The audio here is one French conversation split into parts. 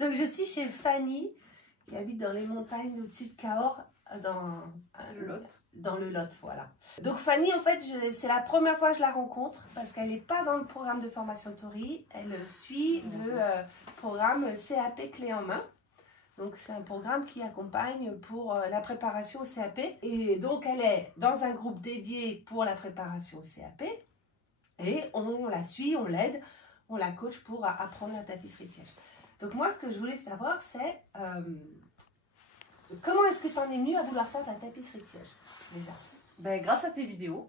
Donc je suis chez Fanny, qui habite dans les montagnes au-dessus de Cahors, Le Lot. dans le Lot, voilà. Donc Fanny, en fait, c'est la première fois que je la rencontre parce qu'elle n'est pas dans le programme de formation Tori, elle suit le programme CAP Clé en main. Donc c'est un programme qui accompagne pour la préparation au CAP. Et donc elle est dans un groupe dédié pour la préparation au CAP. Et on la suit, on l'aide, on la coach pour apprendre la tapisserie de siège. Donc moi, ce que je voulais savoir, c'est comment est-ce que tu en es venue à vouloir faire de la tapisserie de siège déjà? Ben, grâce à tes vidéos.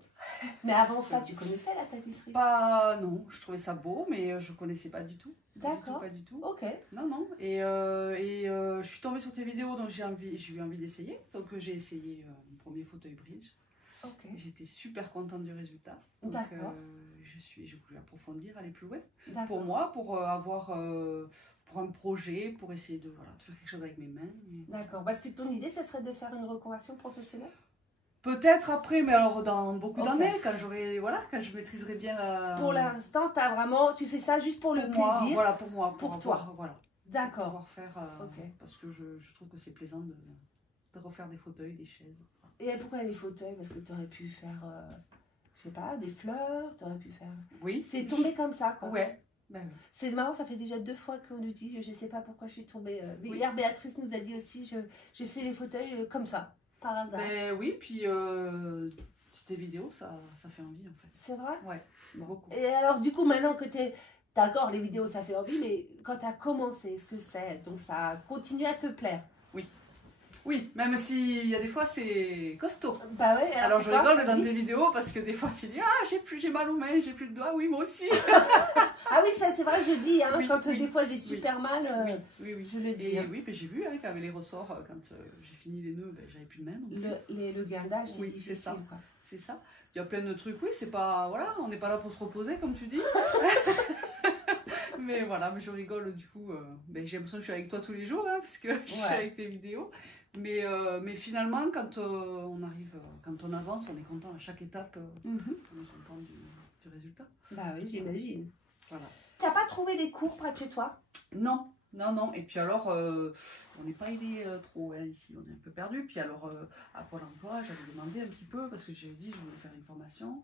Mais avant ça, tu connaissais la tapisserie? Pas, non, je trouvais ça beau, mais je connaissais pas du tout. D'accord. Pas du tout. Ok. Non, non. Et je suis tombée sur tes vidéos, donc j'ai eu envie d'essayer. Donc j'ai essayé mon premier fauteuil bridge. Ok. J'étais super contente du résultat. D'accord. J'ai voulu approfondir, aller plus loin. D'accord. Pour moi, pour avoir pour un projet, pour essayer de, voilà, de faire quelque chose avec mes mains. D'accord. Parce que ton idée, ça serait de faire une reconversion professionnelle? Peut-être après, mais alors dans beaucoup Ok. d'années, quand j'aurai, voilà, quand je maîtriserai bien la... Pour l'instant, tu fais ça juste pour le moi, plaisir. voilà, pour moi. Pour toi. Voilà. D'accord. Pouvoir faire, Ok. parce que je trouve que c'est plaisant de refaire des fauteuils, des chaises. Et pourquoi les fauteuils? Parce que tu aurais pu faire, je sais pas, des fleurs, tu aurais pu faire... Oui. C'est tombé comme ça, quoi. Ouais. Ben oui. C'est marrant, ça fait déjà 2 fois qu'on l'utilise, je sais pas pourquoi je suis tombée. Mais hier, Béatrice nous a dit aussi, j'ai fait les fauteuils comme ça, par hasard. Ben oui, puis tes vidéos, ça fait envie en fait. C'est vrai? Ouais, beaucoup. Et alors, du coup, maintenant que tu es... D'accord, les vidéos, ça fait envie, mais quand tu as commencé, est-ce que c'est... Donc, ça continue à te plaire? Oui, même si il y a des fois c'est costaud. Bah ouais. Alors je pourquoi? rigole dans tes vidéos parce que des fois tu dis ah j'ai mal aux mains, j'ai plus de doigts, oui moi aussi. Ah oui, ça c'est vrai, je dis, hein, Oui, quand oui, des fois j'ai super mal, oui, je le dis. Et Hein. oui, ben, j'ai vu hein, qu'avec les ressorts, quand j'ai fini les nœuds, ben, j'avais plus de mains. Le guindage, c'est oui, difficile. c'est ça. Quoi. C'est ça. Il y a plein de trucs, oui, c'est pas. Voilà, on n'est pas là pour se reposer comme tu dis. Mais voilà, mais je rigole du coup. Ben, j'ai l'impression que je suis avec toi tous les jours, hein, parce que je suis avec tes vidéos. Mais finalement, quand on arrive, quand on avance, on est content à chaque étape. On est content du résultat. Bah oui, j'imagine. Voilà. T'as pas trouvé des cours près de chez toi? Non, non, non. Et puis alors, on n'est pas aidé trop hein, ici, on est un peu perdu. Puis alors, à Pôle emploi, j'avais demandé un petit peu parce que j'ai dit je voulais faire une formation.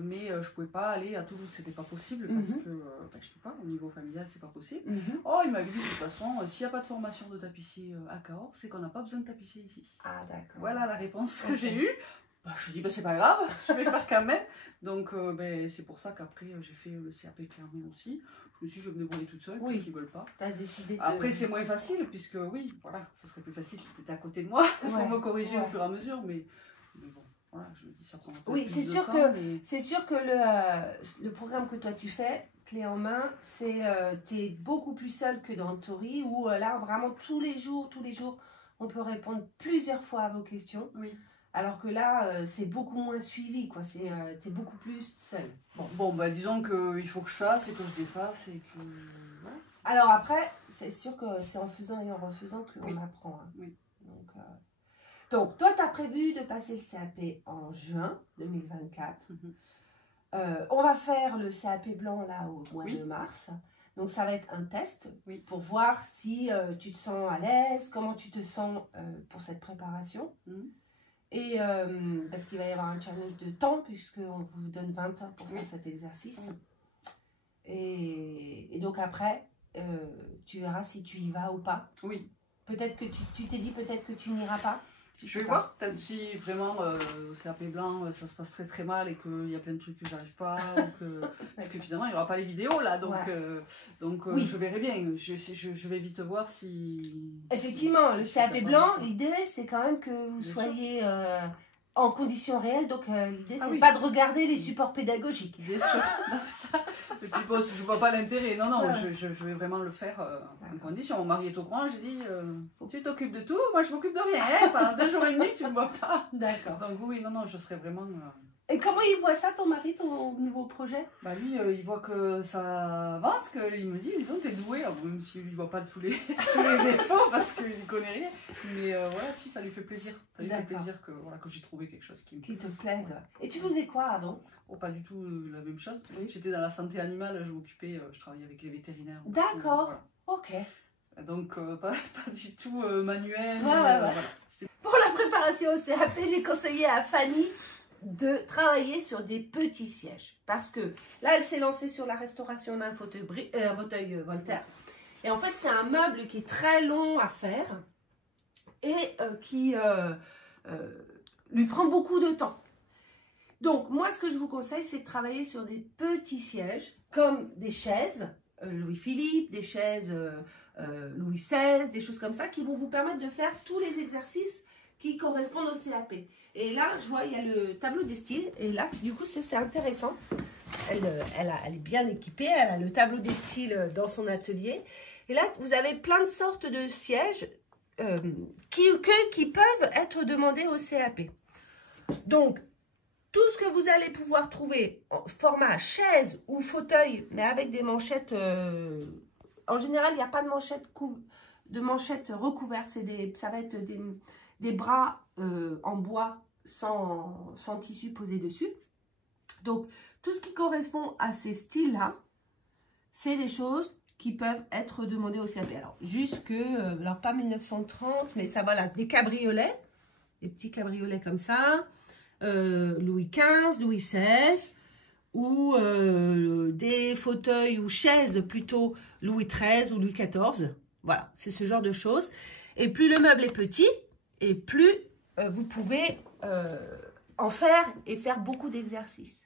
Mais je pouvais pas aller à Toulouse, c'était pas possible parce que je peux pas, au niveau familial c'est pas possible. Oh, il m'avait dit de toute façon, s'il n'y a pas de formation de tapissier à Cahors, c'est qu'on n'a pas besoin de tapissier ici. Ah d'accord. Voilà la réponse que j'ai eue. Bah, je dis bah c'est pas grave, je vais le faire quand même. Donc c'est pour ça qu'après j'ai fait le CAP Clermont aussi. Je me suis dit je vais me débrouiller toute seule, oui. Qui veulent pas. T'as décidé de... Après c'est moins facile puisque oui, voilà, ça serait plus facile si tu étais à côté de moi pour me corriger au fur et à mesure, mais bon. Voilà, je me dis ça prend un peu oui, plus c'est de sûr temps, que mais... c'est sûr que le programme que toi tu fais, clé en main, c'est t'es beaucoup plus seul que dans Tori où là vraiment tous les jours, on peut répondre plusieurs fois à vos questions. Oui. Alors que là, c'est beaucoup moins suivi, quoi. C'est t'es beaucoup plus seul. Bon bah disons qu'il faut que je fasse et que je défasse et que. Ouais. Alors après, c'est sûr que c'est en faisant et en refaisant qu'on apprend. Hein. Oui. Donc, toi, tu as prévu de passer le CAP en juin 2024. On va faire le CAP blanc là au mois de mars. Donc, ça va être un test pour voir si tu te sens à l'aise, comment tu te sens pour cette préparation. Et parce qu'il va y avoir un challenge de temps, puisqu'on vous donne 20 heures pour faire cet exercice. Et donc, après, tu verras si tu y vas ou pas. Oui. Peut-être que tu t'es dit peut-être que tu n'iras pas. Je vais voir, peut-être si vraiment au CAP blanc ça se passe très très mal et qu'il y a plein de trucs que j'arrive pas, parce que finalement il n'y aura pas les vidéos là, donc je verrai bien, je vais vite voir si... Effectivement, le CAP blanc, l'idée c'est quand même que vous soyez en conditions réelles, donc l'idée c'est pas de regarder les supports pédagogiques. Bien sûr, je dis pas, je vois pas l'intérêt, non, je vais vraiment le faire en condition. Mon mari est au courant, j'ai dit, tu t'occupes de tout, moi je m'occupe de rien, hein, pendant 2 jours et demi tu ne me vois pas. D'accord. Donc oui, non, je serai vraiment... Et comment il voit ça, ton mari, ton nouveau projet? Bah lui, il voit que ça avance, qu'il me dit, donc t'es doué, même s'il ne voit pas tous les défauts, parce qu'il ne connaît rien. Mais voilà, si, ça lui fait plaisir. Ça lui fait plaisir que, voilà, que j'ai trouvé quelque chose qui te plaise. Et tu faisais quoi avant? Oh, pas du tout la même chose. J'étais dans la santé animale, je m'occupais, je travaillais avec les vétérinaires. D'accord, ok. Donc, pas du tout manuel. Ouais. Voilà. Pour la préparation au CAP, j'ai conseillé à Fanny de travailler sur des petits sièges. Parce que là, elle s'est lancée sur la restauration d'un fauteuil Voltaire. Et en fait, c'est un meuble qui est très long à faire et qui lui prend beaucoup de temps. Donc, moi, ce que je vous conseille, c'est de travailler sur des petits sièges, comme des chaises Louis-Philippe, des chaises Louis XVI, des choses comme ça, qui vont vous permettre de faire tous les exercices qui correspondent au CAP. Et là, je vois, il y a le tableau des styles. Et là, du coup, c'est intéressant. Elle est bien équipée. Elle a le tableau des styles dans son atelier. Et là, vous avez plein de sortes de sièges qui peuvent être demandés au CAP. Donc, tout ce que vous allez pouvoir trouver en format chaise ou fauteuil, mais avec des manchettes... en général, il n'y a pas de manchettes recouvertes. Ça va être des bras en bois sans tissu posé dessus. Donc, tout ce qui correspond à ces styles-là, c'est des choses qui peuvent être demandées au CAP. Alors, alors pas 1930, mais ça, voilà, des cabriolets, des petits cabriolets comme ça, Louis XV, Louis XVI, ou des fauteuils ou chaises plutôt Louis XIII ou Louis XIV. Voilà, c'est ce genre de choses. Et plus le meuble est petit, et plus vous pouvez en faire et faire beaucoup d'exercices.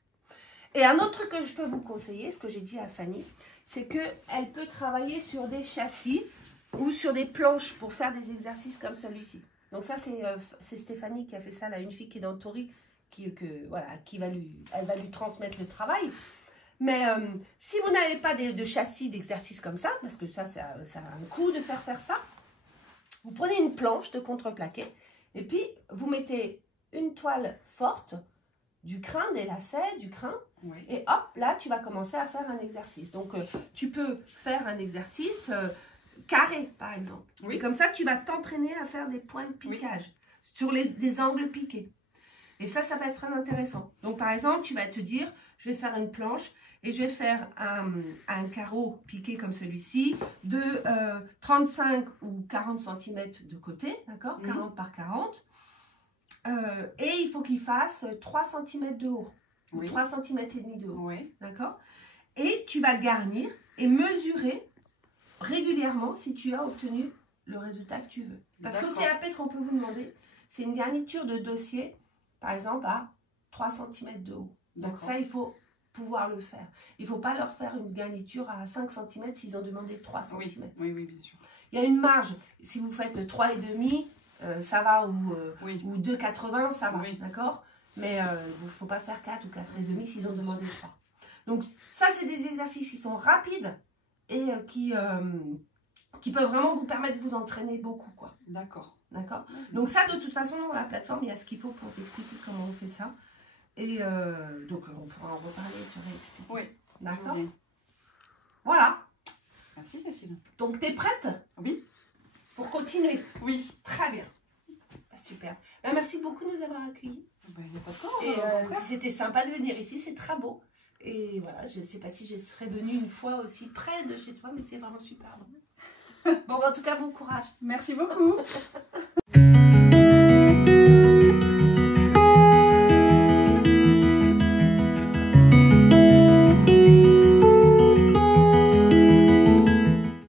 Et un autre truc que je peux vous conseiller, ce que j'ai dit à Fanny, c'est qu'elle peut travailler sur des châssis ou sur des planches pour faire des exercices comme celui-ci. Donc ça, c'est Stéphanie qui a fait ça, là, une fille qui est dans Tori, elle va lui transmettre le travail. Mais si vous n'avez pas de châssis d'exercice comme ça, parce que ça a un coût de faire ça, vous prenez une planche de contreplaqué et puis vous mettez une toile forte, du crin, des lacets, du crin, oui. Et hop, là, tu vas commencer à faire un exercice. Donc, tu peux faire un exercice carré, par exemple. Oui. Et comme ça, tu vas t'entraîner à faire des points de piquage sur des angles piqués. Et ça va être très intéressant. Donc, par exemple, tu vas te dire, je vais faire une planche et je vais faire un carreau piqué comme celui-ci de 35 ou 40 cm de côté, d'accord, 40 par 40. Et il faut qu'il fasse 3 cm de haut, oui. 3 cm et demi de haut, oui. D'accord. Et tu vas garnir et mesurer régulièrement si tu as obtenu le résultat que tu veux. Parce qu'au CAP, ce qu'on peut vous demander, c'est une garniture de dossier, par exemple, à 3 cm de haut. Donc ça, il faut pouvoir le faire. Il ne faut pas leur faire une garniture à 5 cm s'ils ont demandé 3 cm. Oui, bien sûr. Il y a une marge. Si vous faites 3,5, ça va, ou 2,80, ça va, oui. D'accord. Mais il ne faut pas faire 4 ou 4,5 s'ils ont demandé 3. Donc ça, c'est des exercices qui sont rapides et qui peuvent vraiment vous permettre de vous entraîner beaucoup, quoi. D'accord. D'accord. Donc ça, de toute façon, dans la plateforme, il y a ce qu'il faut pour t'expliquer comment on fait ça. Et donc, on pourra en reparler et te réexpliquer. Oui. D'accord. Voilà. Merci, Cécile. Donc, tu es prête? Oui. Pour continuer? Oui. Très bien. Super. Merci beaucoup de nous avoir accueillis. Il n'y a pas de quoi. C'était sympa de venir ici, c'est très beau. Et voilà, je ne sais pas si je serais venue une fois aussi près de chez toi, mais c'est vraiment super bon. Bon, en tout cas, bon courage. Merci beaucoup.